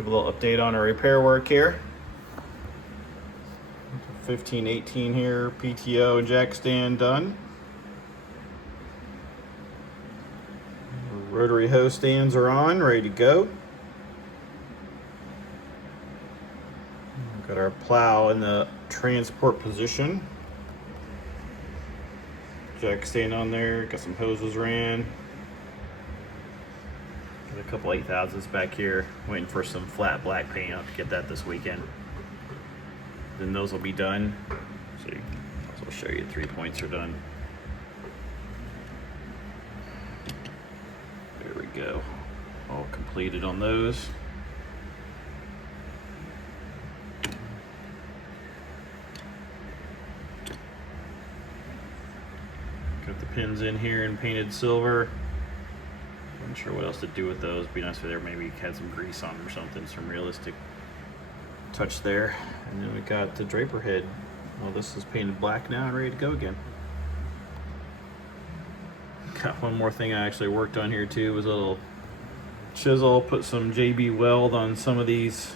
Give a little update on our repair work here. 1518 here, PTO and jack stand done. Rotary hose stands are on, ready to go. Got our plow in the transport position. Jack stand on there, got some hoses ran. Got a couple 8000s back here, waiting for some flat black paint. I'll have to get that this weekend. Then those will be done. So I'll show you 3 points are done. There we go. All completed on those. Got the pins in here and painted silver. I'm not sure what else to do with those. Be nice if there maybe had some grease on them or something, some realistic touch there. And then we got the draper head. Well, this is painted black now and ready to go again. Got one more thing I actually worked on here too, was a little chisel. Put some JB Weld on some of these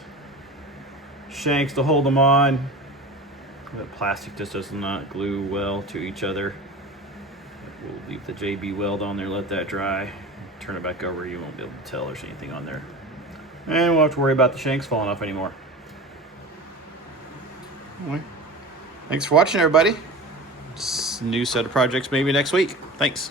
shanks to hold them on. The plastic just does not glue well to each other. We'll leave the JB Weld on there, let that dry. Turn it back over, you won't be able to tell there's anything on there. And we won't have to worry about the shanks falling off anymore. Anyway, thanks for watching, everybody. New set of projects maybe next week. Thanks.